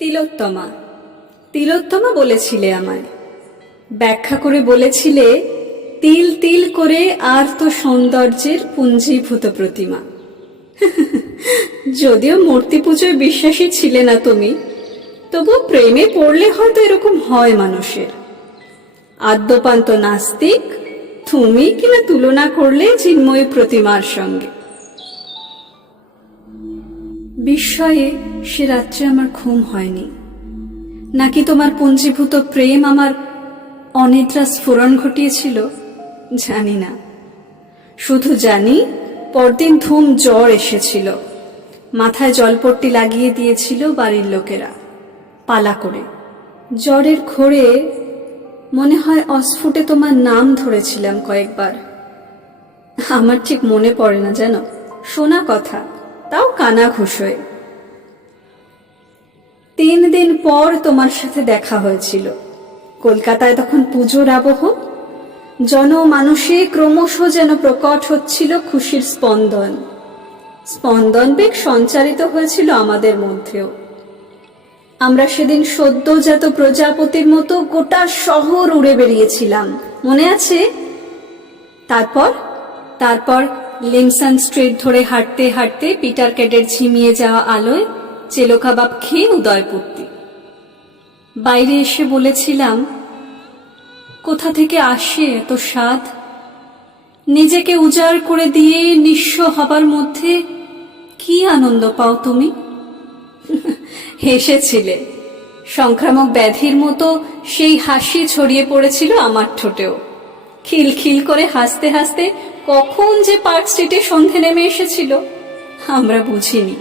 তিলোত্তমা তিলোত্তমা বলেছিলে আমায়, ব্যাখ্যা করে বলেছিলে, তিল তিল করে আর তো সৌন্দর্যের পুঞ্জীভূত প্রতিমা। যদিও মূর্তি পুজোয় বিশ্বাসী ছিলে না তুমি, তবু প্রেমে পড়লে হয়তো এরকম হয় মানুষের। আদ্যপান্ত নাস্তিক তুমি কিনা তুলনা করলে চিন্ময়ী প্রতিমার সঙ্গে। বিস্ময়ে সে রাত্রে আমার ঘুম হয়নি। নাকি তোমার পুঞ্জীভূত প্রেম আমার অনিদ্রা স্ফুরণ ঘটিয়েছিল, জানি না। শুধু জানি পরদিন ধুম জ্বর এসেছিল। মাথায় জলপট্টি লাগিয়ে দিয়েছিল বাড়ির লোকেরা পালা করে। জ্বরের ঘোরে মনে হয় অস্ফুটে তোমার নাম ধরেছিলাম কয়েকবার। আমার ঠিক মনে পড়ে না যেন, শোনা কথা, তাও কানা ঘুষোয়। 3 দিন পর তোমার সাথে দেখা হয়েছিল। কলকাতায় তখন পুজোর আবহ, জনমানুষে ক্রমশ যেন প্রকট হচ্ছিল খুশির স্পন্দন। স্পন্দন বেগ সঞ্চারিত হয়েছিল আমাদের মধ্যেও। আমরা সেদিন সদ্যজাত প্রজাপতির মতো গোটা শহর উড়ে বেরিয়েছিলাম, মনে আছে? তারপর লিমসন স্ট্রিট ধরে হাঁটতে হাঁটতে পিটার ক্যাডের ঝিমিয়ে যাওয়া আলোয় চেলো কাবাব খেয়ে উদয়পুর্তি। বাইরে এসে বলেছিলাম, কোথা থেকে আসে এত স্বাদ? নিজেকে উজাড় করে দিয়ে নিঃস্ব হবার মধ্যে কি আনন্দ পাও তুমি? হেসেছিলে। সংক্রামক ব্যাধির মতো সেই হাসি ছড়িয়ে পড়েছিল আমার ঠোঁটেও। খিলখিল করে হাসতে হাসতে কখন যে পার্ক স্ট্রিটে সন্ধে নেমে এসেছিল আমরা বুঝিনি।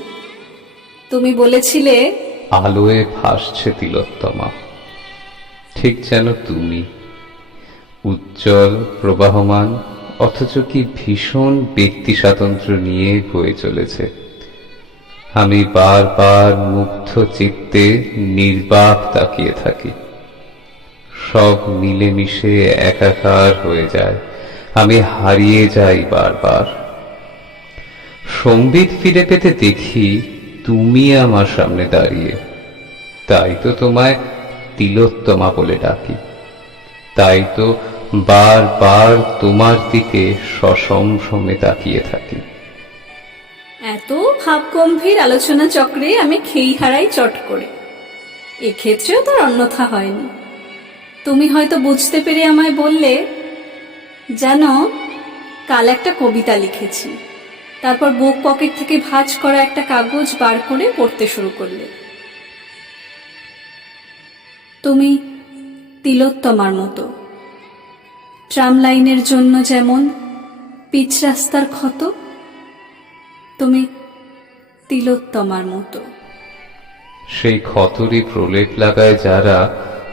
তুমি বলেছিলে, আলোয় ভাসছে তিলোত্তমা, ঠিক যেন তুমি, উজ্জ্বল প্রবাহমান, অথচ কি ভীষণ ব্যক্তি স্বাতন্ত্র্য নিয়ে বয়ে চলেছে। আমি বারবার মুগ্ধ চিত্তে নির্বাক তাকিয়ে থাকি। সব মিলেমিশে একাকার হয়ে যায়, আমি হারিয়ে যাই বারবার। সম্বিত ফিরে পেতে দেখি তুমি আমার সামনে দাঁড়িয়ে। তাই তো তোমায় তিলোত্তমা বলে ডাকি, তাই তো বারবার তোমার দিকে সসম্ভ্রমে তাকিয়ে থাকি। এত ভাবগম্ভীর আলোচনা চক্রে আমি খেই হারাই চট করে। এক্ষেত্রেও তার অন্যথা হয়নি। তুমি হয়তো বুঝতে পেরে আমায় বললে, জানো, কাল একটা কবিতা লিখেছি। তারপর বুক পকেট থেকে ভাঁজ করা একটা কাগজ বার করে পড়তে শুরু করলে। তুমি তিলোত্তমার মতো, ট্রাম লাইনের জন্য যেমন পিচ রাস্তার ক্ষত, তুমি তিলোত্তমার মতো। সেই ক্ষতরই প্রলেপ লাগায় যারা,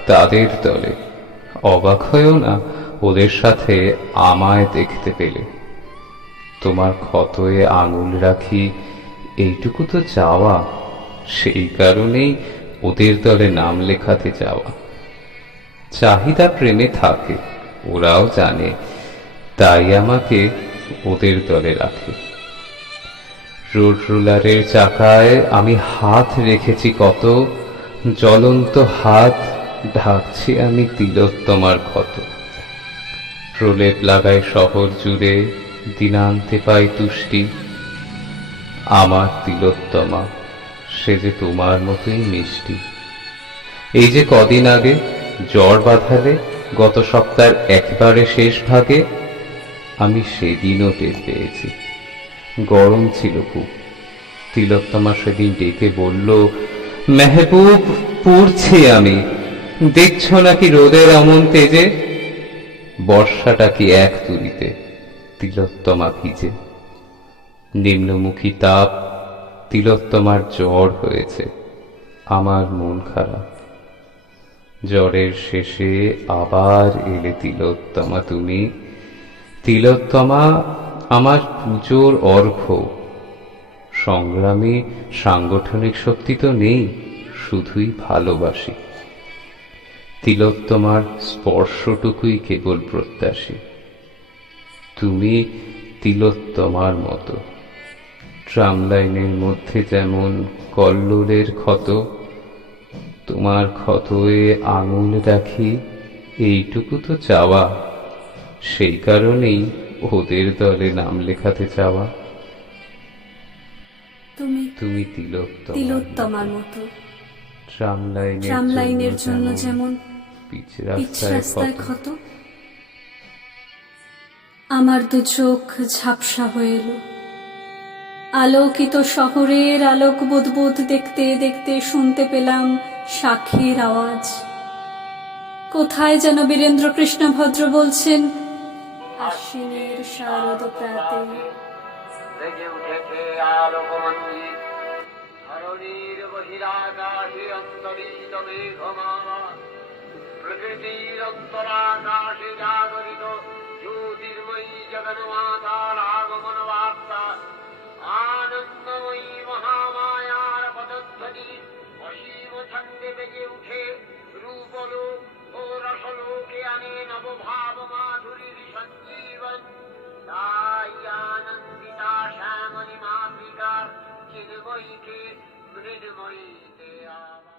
তাদের দলে অবাক হয়েও না ওদের সাথে আমায় দেখতে পেলে। তোমার ক্ষতয়ে আঙুল রাখি, এইটুকু তো চাওয়া, সেই কারণেই ওদের দলে নাম লেখাতে যাওয়া। চাহিদা প্রেমে থাকে, ওরাও জানে, তাই আমাকে ওদের দলে রাখে। রোড রোলারের চাকায় আমি হাত রেখেছি কত, জ্বলন্ত হাত ঢাকছি আমি তিলোত্তমার ক্ষত। প্রলেপ লাগায় শহর জুড়ে, দিনান্তে পাই তুষ্টি। আমার তিলোত্তমা, সে যে তোমার মতোই মিষ্টি। এই যে কদিন আগে জ্বর বাঁধালে, গত সপ্তাহের একেবারে শেষ ভাগে, আমি সেদিনও টের পেয়েছি। গরম ছিল খুব। তিলোত্তমা সেদিন ডেকে বলল, মেহবুব, পুড়ছি আমি, দেখছ নাকি রোদের অমন তেজে? বর্ষাটা কি এক তুরিতে, তিলোত্তমা ভিজে। নিম্নমুখী তাপ, তিলোত্তমার জ্বর হয়েছে, আমার মন খারাপ। জ্বরের শেষে আবার এলে তিলোত্তমা তুমি। তিলোত্তমা আমার পুজোর অর্ঘ্য। সংগ্রামী সাংগঠনিক শক্তি তো নেই, শুধুই ভালোবাসি। তিলোত্তমার স্পর্শটুকুই কেবল প্রত্যাশী। তুমি তিলোত্তমার মতো, ট্রাম লাইনের মধ্যে যেমন কল্লোলের ক্ষত, তোমার ক্ষতয়ে আঙুল রাখি, এইটুকু তো চাওয়া। সেই কারণেই ওদের দলে নাম লেখাতে চাওয়া। তুমি তুমি তিলোত্তমার তিলোত্তমার মতো, ট্রাম ট্রাম লাইনের জন্য যেমন পিচ পিচ রাস্তায় রাস্তায় ক্ষত। ক্ষত। আমার দু চোখ ঝাপসা হয়ে এলো। আলোকিত শহরের আলোক বুদবুদ দেখতে দেখতে শুনতে পেলাম সাক্ষীর আওয়াজ। কোথায় যেন বীরেন্দ্র কৃষ্ণ ভদ্র বলছেন, আশ্বিনের শারদ প্রাতে জেগে উঠেছে আলোকমঞ্জিত, ধরণীর বহিরাকাশে অন্তরিত মেঘমালা, প্রকৃতির অন্তরাকাশে জাগরিত জ্যোতির্ময়ী জগন্মাতার আগমন বার্তা, আনন্দময়ী মহামায়ার পদধ্বনি অসীম ছন্দে বেজে উঠে রূপলোক ও রসলোকে আনে নবভাব মাধুরীর সঞ্জীবন। তাই আনন্দিতা শ্যামলী মাতৃকার চিন্ময়ীকে মৃন্ময়ীতে আবার